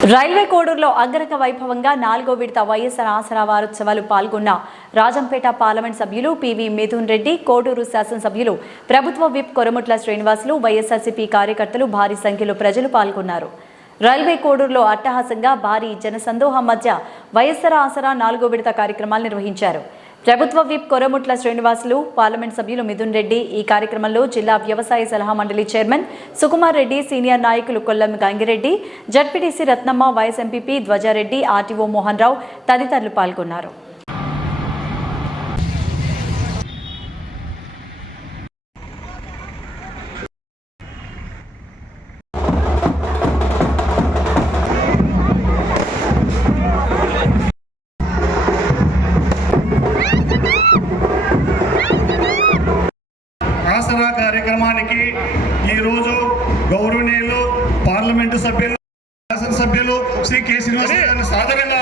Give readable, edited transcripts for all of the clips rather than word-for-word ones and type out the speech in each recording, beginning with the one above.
Railway కోడూరులో అంగరంగ వైభవంగా 4వ విడత వైఎస్ఆర్ ఆసరా వారోత్సవాలు పాల్గొన్న రాజంపేట పార్లమెంట్ సభ్యులు పివి మిథున్ రెడ్డి, కోడూరు శాసనసభ్యులు ప్రభుత్వ విప్ కొరముట్ల శ్రీనివాసులు, వైఎస్ఆర్సీపీ కార్యకర్తలు భారీ సంఖ్యలో ప్రజలు పాల్గొన్నారు. రైల్వే కోడూరులో అట్టహాసంగా భారీ జనసందోహం మధ్య వైఎస్ఆర్ ఆసరా 4వ విడత కార్యక్రమాలు నిర్వహించారు. ప్రభుత్వ విప్ కొరముట్ల శ్రీనివాసులు, పార్లమెంట్ సభ్యులు మిథున్ రెడ్డి ఈ కార్యక్రమంలో జిల్లా వ్యవసాయ సలహా మండలి చైర్మన్ సుకుమార్ రెడ్డి, సీనియర్ నాయకులు Kollam Gangireddy, ZPTC Ratnamma, vice MPP Dhwajareddy, RTO Mohan Rao తదితరులు పాల్గొన్నారు. ఆసరా కార్యక్రమానికి ఈరోజు గౌరవనీయులు పార్లమెంటు సభ్యులు, శాసనసభ్యులు శ్రీ కె శ్రీనివాస్ గారు, సాధారణంగా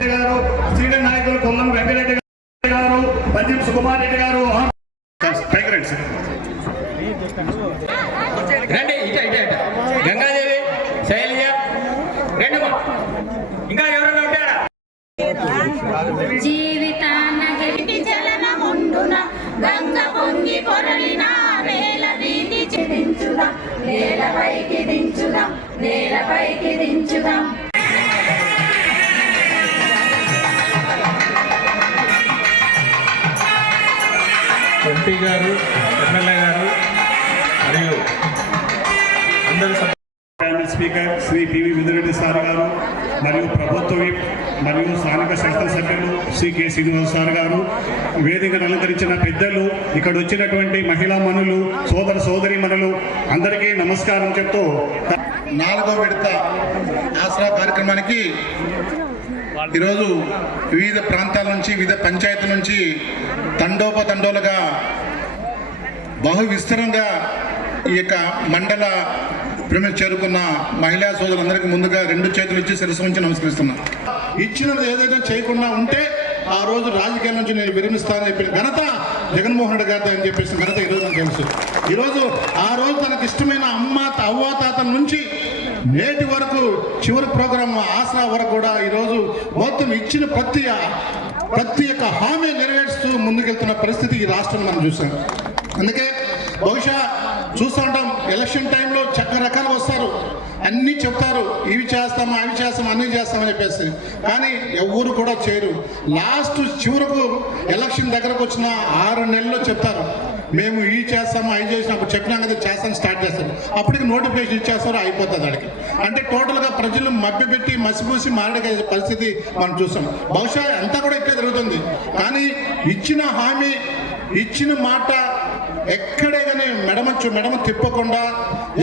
గారు, సీనియర్ నాయకులు కొల్లం వెంకరెడ్డి గారు, పంజం సుకుమార్ రెడ్డి గారు, గంగాదేవి, శైలజ, ఇంకా ఎవరైనా ఉంటారా? జీవితాన్న గెలిటి చలనముండున గంగ పొంగి పొరలిన నేల వీధి చెదించుదాం, నేలపైకి దించుదాం, నేలపైకి దించుదాం. ఎంపీ గారు, ఎమ్మెల్యే గారు మరియు అందరూ speaker Shri PV Mithun Reddy sir గారు మరియు ప్రభుత్వ విప్ మరియు స్థానిక శాసనసభ్యులు శ్రీ కె శ్రీనివాస్ సార్ గారు, వేదికను అలంకరించిన పెద్దలు, ఇక్కడ వచ్చినటువంటి మహిళా మనులు, సోదర సోదరి మనులు అందరికీ నమస్కారం చెప్తూ 4వ విడత ఆసరా కార్యక్రమానికి ఈరోజు వివిధ ప్రాంతాల నుంచి, వివిధ పంచాయతీల నుంచి తండోపతండోలుగా బహు విస్తరంగా ఈ యొక్క మండల ప్రేమికి చేరుకున్న మహిళా సోదరులందరికీ ముందుగా 2 చేతులు ఇచ్చి శిరస్సు ఉంచి నమస్కరిస్తున్నా. ఇచ్చినది ఏదైతే చేయకుండా ఉంటే ఆ రోజు రాజకీయాల నుంచి నేను విరమిస్తానని చెప్పిన ఘనత జగన్మోహన్ రెడ్డి గారితో అని చెప్పేసి ఘనత ఈరోజు నాకు తెలుసు. ఈరోజు ఆ రోజు తనకు ఇష్టమైన అవ్వాతాతల నుంచి నేటి వరకు చివరి ప్రోగ్రాం ఆసరా వరకు కూడా ఈరోజు మొత్తం ఇచ్చిన ప్రతి ఒక్క హామీ నెరవేరుస్తూ ముందుకెళ్తున్న పరిస్థితి ఈ రాష్ట్రంలో మనం చూసాం. అందుకే బహుశా చూస్తూ ఉంటాం, ఎలక్షన్ టైంలో రకరకాలు వస్తారు, అన్నీ చెప్తారు, ఇవి చేస్తాము, అవి చేస్తాము, అన్నీ చేస్తామని చెప్పేసి, కానీ ఎవరు కూడా చేయరు. లాస్ట్ చివరకు ఎలక్షన్ దగ్గరకు వచ్చిన 6 నెలల్లో చెప్తారు, మేము ఇవి చేస్తాము, అవి చేసినప్పుడు చెప్పినా కదా చేస్తాను స్టార్ట్ చేస్తారు, అప్పటికి నోటిఫికేషన్ ఇచ్చేస్తారు, అయిపోతుంది అడిగి. అంటే టోటల్గా ప్రజలు మభ్యపెట్టి మసిపూసి మారడే పరిస్థితి మనం చూస్తాం. బహుశా అంతా కూడా ఇట్లే జరుగుతుంది. కానీ ఇచ్చిన హామీ, ఇచ్చిన మాట ఎక్కడే కానీ మెడమ తిప్పకుండా,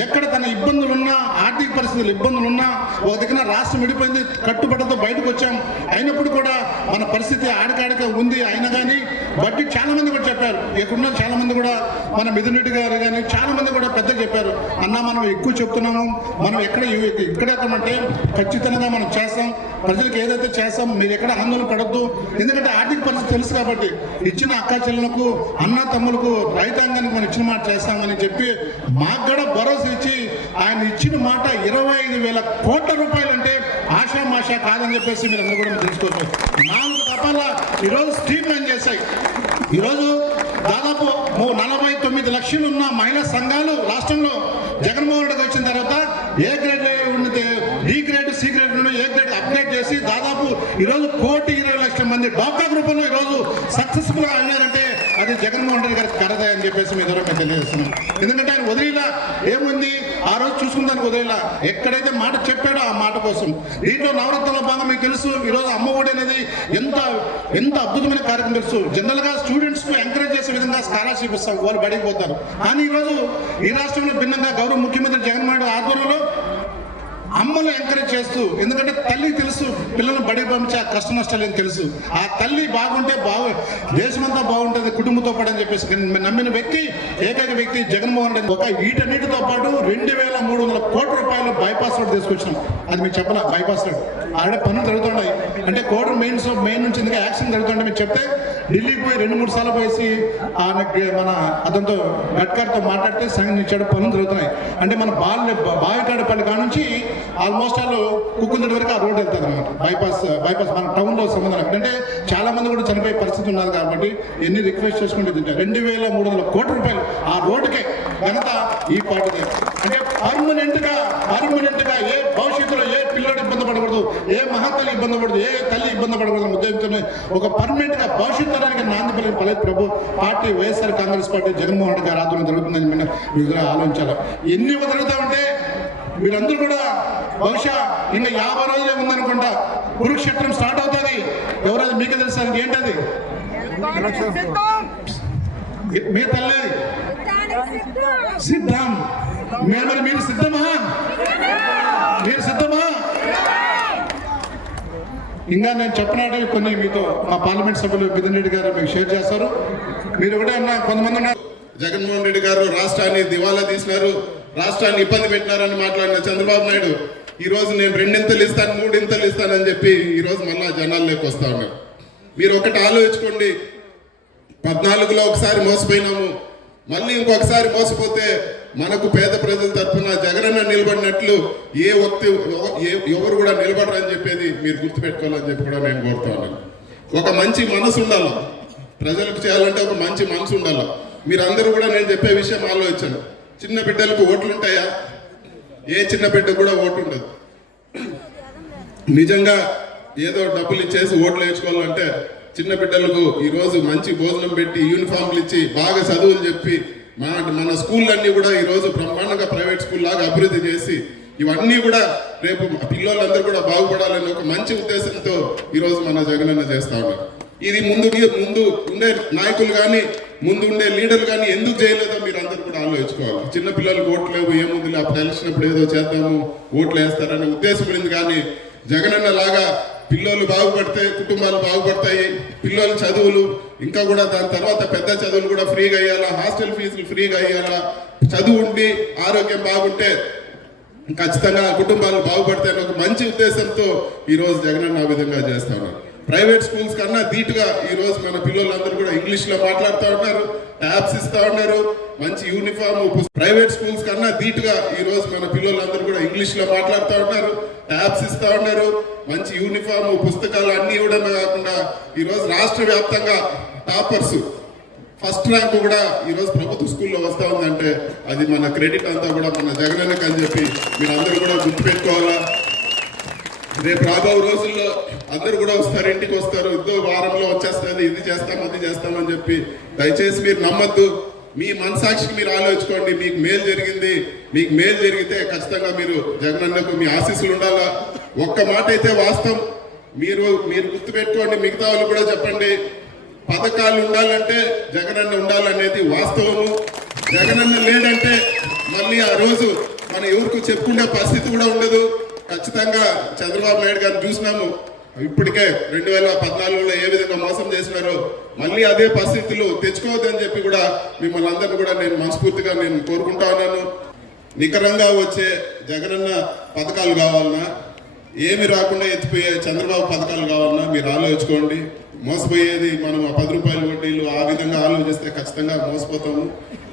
ఎక్కడ తన ఇబ్బందులున్నా, ఆర్థిక పరిస్థితులు ఇబ్బందులున్నా, ఒక దగ్గర రాష్ట్రం విడిపోయింది, కట్టుబట్టతో బయటకు వచ్చాం, అయినప్పుడు కూడా మన పరిస్థితి ఆడికాడిక ఉంది. అయినా కానీ బట్టి చాలా మంది కూడా చెప్పారు, ఇక్కడున్న చాలా మంది కూడా, మన మిథున్ రెడ్డి గారు కానీ చాలా మంది కూడా పెద్దలు చెప్పారు, అన్న మనం ఎక్కువ చెప్తున్నాము, మనం ఇక్కడెక్కడంటే ఖచ్చితంగా మనం చేస్తాం, ప్రజలకు ఏదైతే చేస్తాం, మీరు ఎక్కడ ఆందోళన పడద్దు, ఎందుకంటే ఆర్థిక పరిస్థితి తెలుసు కాబట్టి ఇచ్చిన అక్కా చెల్లెలకు, అన్న తమ్ములకు, రైతాంగానికి మనం ఇచ్చిన మాట చేస్తామని చెప్పి మాకు కూడా భరోసా ఇచ్చి ఆయన ఇచ్చిన మాట 25,000 కోట్ల రూపాయలు అంటే ఆషామాషా కాదని చెప్పేసి మీరు అందరూ కూడా తెలుసుకోవచ్చు. 4 తపాల ఈరోజు స్ట్రీమ్ లైన్ చేశాయి. ఈరోజు దాదాపు 49 లక్షలు ఉన్న మహిళా సంఘాలు రాష్ట్రంలో జగన్మోహన్ రెడ్డికి వచ్చిన తర్వాత ఏ గ్రేడ్ ఉన్నది, డి గ్రేడ్, సి గ్రేడ్ నుండి ఏ గ్రేడ్ అప్గ్రేడ్ చేసి దాదాపు ఈరోజు 1,20,00,000 మంది డాక్టర్ గ్రూపుల్లో ఈరోజు సక్సెస్ఫుల్గా అయ్యారంటే అది జగన్మోహన్ రెడ్డి గారికి కరదా అని చెప్పేసి మీ ద్వారా మేము తెలియజేస్తున్నాం. ఎందుకంటే ఆయన వదిలేలా ఏముంది, ఆ రోజు చూసుకుందానికి వదిలేలా, ఎక్కడైతే మాట చెప్పాడో ఆ మాట కోసం. దీంట్లో నవరత్నాల భాగం మీకు తెలుసు, ఈరోజు అమ్మఒడి అనేది ఎంత అద్భుతమైన కార్యక్రమం తెలుసు. జనరల్గా స్టూడెంట్స్కు ఎంకరేజ్ చేసే విధంగా స్కాలర్షిప్ ఇస్తాం, వాళ్ళు బడిపోతారు. కానీ ఈరోజు ఈ రాష్ట్రంలో భిన్నంగా గౌరవ ముఖ్యమంత్రి జగన్మోహన్ రెడ్డి ఆధ్వర్యంలో అమ్మలు ఎంకరేజ్ చేస్తూ, ఎందుకంటే తల్లికి తెలుసు పిల్లలను బడికి పంపించే కష్ట నష్టాలు ఏం తెలుసు, ఆ తల్లి బాగుంటే దేశమంతా బాగుంటుంది కుటుంబంతో పాటు అని చెప్పేసి నమ్మిన వ్యక్తి, ఏకైక వ్యక్తి జగన్మోహన్ రెడ్డి. ఒక వీటన్నిటితో పాటు 2,300 కోట్ల రూపాయలు బైపాస్ రోడ్ తీసుకొచ్చినాం. అది మీకు చెప్పాల, బైపాస్ రోడ్ ఆల్రెడీ పనులు జరుగుతున్నాయి. అంటే కోడూరు మెయిన్ నుంచి ఎందుకు యాక్షన్ జరుగుతుంటే మీకు చెప్తే ఢిల్లీకి పోయి 2-3 సార్లు పోయేసి మన అతనితో గడ్కర్తో మాట్లాడితే సంఘం ఇచ్చాడు, పనులు జరుగుతున్నాయి. అంటే మన బావికాడపల్లి కాడ నుంచి ఆల్మోస్ట్ వాళ్ళు కుక్కుందడి వరకు ఆ రోడ్డు వెళ్తుంది అనమాట. బైపాస్ మన టౌన్లో సంబంధం. అంటే చాలా మంది కూడా చనిపోయే పరిస్థితి ఉన్నది కాబట్టి ఎన్ని రిక్వెస్ట్ చేసుకుంటే 2,300 కోట్ల రూపాయలు ఆ రోడ్డుకే ఘనత ఈ పార్టీ. అంటే పర్మనెంట్ గా ఏ భవిష్యత్తులో ఏ పిల్లడు ఇబ్బంది పడకూడదు, ఏ మహాతల్లి ఇబ్బంది పడదు, ఏ తల్లి ఇబ్బంది పడకూడదు ఉద్దేశంతో ఒక పర్మనెంట్ గా భవిష్యత్ తరానికి నాంది పలికి ప్రభు పార్టీ వైఎస్ఆర్ కాంగ్రెస్ పార్టీ జగన్మోహన్ రెడ్డి గారి ఆధ్వర్యం జరుగుతుందని మీరు ఆలోచించాలి. ఎన్ని జరుగుతామంటే మీరందరూ కూడా బహుశా ఇంకా 50 రోజులే ఉందనుకుంటా కురుక్షేత్రం స్టార్ట్ అవుతుంది. ఎవరైనా మీకే తెలుసా ఏంటది? మీ తల్లి సిద్ధం. మీరు సిద్ధమా? ఇంకా నేను చెప్పినట్టు కొన్ని మీతో మా పార్లమెంట్ సభ్యులు మిథున్ రెడ్డి గారు మీకు షేర్ చేస్తారు. మీరు కూడా కొంతమంది ఉన్నారు. జగన్మోహన్ రెడ్డి గారు రాష్ట్రాన్ని దివాలా తీసినారు, రాష్ట్రాన్ని ఇబ్బంది పెట్టినారని మాట్లాడిన చంద్రబాబు నాయుడు ఈ రోజు నేను 2 ఇంతలు ఇస్తాను 3 ఇంతలు ఇస్తానని చెప్పి ఈ రోజు మళ్ళా జనాల్లోకి వస్తా ఉన్నారు. మీరు ఒకటి ఆలోచించుకోండి, 14లో ఒకసారి మోసపోయినాము, మళ్ళీ ఇంకొకసారి మోసపోతే మనకు పేద ప్రజల తరఫున జగనన్న నిలబడినట్లు ఎవరు కూడా నిలబడరని చెప్పేది మీరు గుర్తుపెట్టుకోవాలని చెప్పి కూడా నేను కోరుతా ఉన్నాను. ఒక మంచి మనసు ఉండాలి, ప్రజలకు చేయాలంటే ఒక మంచి మనసు ఉండాలి. మీరందరూ కూడా నేను చెప్పే విషయం ఆలోచించండి. చిన్న బిడ్డలకు ఓట్లు ఉంటాయా? ఏ చిన్న బిడ్డ కూడా ఓటు ఉండదు. నిజంగా ఏదో డబ్బులు ఇచ్చేసి ఓట్లు వేసుకోవాలంటే చిన్న బిడ్డలకు ఈరోజు మంచి భోజనం పెట్టి యూనిఫామ్లు ఇచ్చి బాగా చదువులు చెప్పి మన స్కూళ్ళన్నీ కూడా ఈరోజు బ్రహ్మాండంగా ప్రైవేట్ స్కూల్ లాగా అభివృద్ధి చేసి ఇవన్నీ కూడా రేపు పిల్లలందరూ కూడా బాగుపడాలని ఒక మంచి ఉద్దేశంతో ఈరోజు మన జగనన్న చేస్తా ఉన్నారు. ఇది ముందు ఉండే నాయకులు కానీ ముందు ఉండే లీడర్లు కానీ ఎందుకు చేయలేదో మీరు అందరూ కూడా ఆలోచించుకోవాలి. చిన్నపిల్లలకు ఓట్లు లేవు, ఏముంది అప్పుడు ఎలక్షన్ అప్పుడు ఏదో చేద్దాము ఓట్లు వేస్తారనే ఉద్దేశం ఉంది. కానీ జగనన్న లాగా పిల్లలు బాగుపడితే కుటుంబాలు బాగుపడతాయి, పిల్లల చదువులు ఇంకా కూడా దాని తర్వాత పెద్ద చదువులు కూడా ఫ్రీగా అయ్యాలా, హాస్టల్ ఫీజులు ఫ్రీగా అయ్యాలా, చదువు ఉండి ఆరోగ్యం బాగుంటే ఖచ్చితంగా కుటుంబాలు బాగుపడతాయని ఒక మంచి ఉద్దేశంతో ఈరోజు జగనన్న ఆ విధంగా చేస్తా ఉన్నారు. ప్రైవేట్ స్కూల్స్ కన్నా ధీటుగా ఈరోజు మన పిల్లలందరూ కూడా ఇంగ్లీష్లో మాట్లాడుతూ ఉన్నారు, ట్యాబ్స్ ఇస్తూ ఉన్నారు, మంచి యూనిఫామ్. ప్రైవేట్ స్కూల్స్ కన్నా ధీటుగా ఈరోజు మన పిల్లలందరూ కూడా ఇంగ్లీష్లో మాట్లాడుతూ ఉన్నారు, ట్యాబ్స్ ఇస్తూ ఉన్నారు, మంచి యూనిఫామ్, పుస్తకాలు అన్నీ ఇవ్వడమే కాకుండా ఈరోజు రాష్ట్ర వ్యాప్తంగా టాపర్స్ ఫస్ట్ ర్యాంక్ కూడా ఈరోజు ప్రభుత్వ స్కూల్లో వస్తూ ఉందంటే అది మన క్రెడిట్ అంతా కూడా మన జగనన్నకి అని చెప్పి మీరందరూ కూడా గుర్తుపెట్టుకోవాలా. రేపు రాబో రోజుల్లో అందరూ కూడా వస్తారు, ఇంటికి వస్తారు, ఇదో వారంలో వచ్చేస్తుంది, ఇది చేస్తాం అది చేస్తామని చెప్పి దయచేసి మీరు నమ్మద్దు. మీ మనసాక్షికి మీరు ఆలోచించుకోండి. మీకు మేలు జరిగింది, మీకు మేలు జరిగితే ఖచ్చితంగా మీరు జగనన్నకు మీ ఆశీస్సులు ఉండాలా. ఒక్క మాట అయితే వాస్తవం, మీరు గుర్తుపెట్టుకోండి, మిగతా వాళ్ళు కూడా చెప్పండి. పథకాలు ఉండాలంటే జగనన్న ఉండాలనేది వాస్తవము. జగనన్న లేదంటే మళ్ళీ ఆ రోజు మన ఎవరికి చెప్పుకునే పరిస్థితి కూడా ఉండదు. ఖచ్చితంగా చంద్రబాబు నాయుడు గారిని చూసినాము, ఇప్పటికే 2014లో ఏ విధంగా మోసం చేసినారో మళ్ళీ అదే పరిస్థితులు తెచ్చుకోవద్దని చెప్పి కూడా మిమ్మల్ని అందరినీ కూడా నేను మనస్ఫూర్తిగా నేను కోరుకుంటా ఉన్నాను. నికరంగా వచ్చే జగనన్న పథకాలు కావాలన్నా, ఏమి రాకుండా ఎత్తిపోయే చంద్రబాబు పథకాలు కావాలన్నా మీరు ఆలోచించుకోండి. మోసపోయేది మనం 10 రూపాయల వడ్డీలు ఆ విధంగా ఆలోచిస్తే ఖచ్చితంగా మోసపోతాము.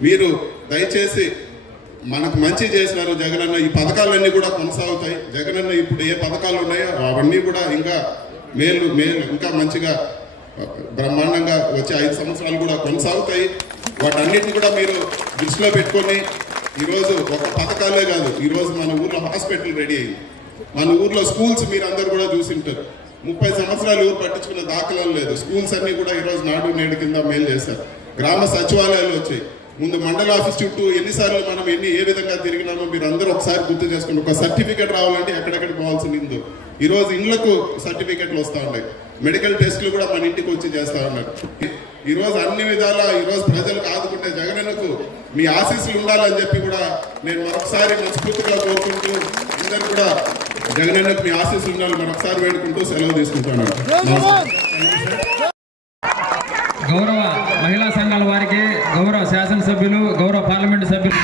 మీరు దయచేసి మనకు మంచి చేసినారు జగనన్న, ఈ పథకాలన్నీ కూడా కొనసాగుతాయి. జగనన్న ఇప్పుడు ఏ పథకాలు ఉన్నాయో అవన్నీ కూడా ఇంకా మేలు ఇంకా మంచిగా బ్రహ్మాండంగా వచ్చే 5 సంవత్సరాలు కూడా కొనసాగుతాయి. వాటన్నిటిని కూడా మీరు దృష్టిలో పెట్టుకొని ఈరోజు ఒక పథకాలే కాదు, ఈరోజు మన ఊర్లో హాస్పిటల్ రెడీ అయింది, మన ఊర్లో స్కూల్స్ మీరు అందరు కూడా చూసింటారు. 30 సంవత్సరాలు ఊరు పట్టించుకున్న దాఖలాలు లేదు. స్కూల్స్ అన్ని కూడా ఈరోజు నాడు నేడు కింద మేలు చేశారు. గ్రామ సచివాలయాలు వచ్చాయి. ముందు మండల ఆఫీస్ చుట్టూ ఎన్నిసార్లు మనం ఏ విధంగా తిరిగినామో మీరు అందరూ ఒకసారి గుర్తు చేసుకోండి. ఒక సర్టిఫికేట్ రావాలంటే ఎక్కడెక్కడ పోవాల్సింది ఉందో ఈరోజు ఇళ్లకు సర్టిఫికేట్లు వస్తూ ఉన్నాయి. మెడికల్ టెస్టులు కూడా మన ఇంటికి వచ్చి చేస్తూ ఉన్నారు. ఈరోజు అన్ని విధాలా ఈరోజు ప్రజలకు ఆదుకుంటే జగనన్నకు మీ ఆశీస్సులు ఉండాలని చెప్పి కూడా నేను మరొకసారి మనస్ఫూర్తిగా కోరుకుంటూ అందరూ కూడా జగనన్నకు మీ ఆశీస్సులు ఉండాలి మరొకసారి వేడుకుంటూ సెలవు తీసుకుంటున్నాను. గౌరవ మహిళా సంఘాల వారికి, గౌరవ శాసనసభ్యులు, గౌరవ పార్లమెంటు సభ్యులు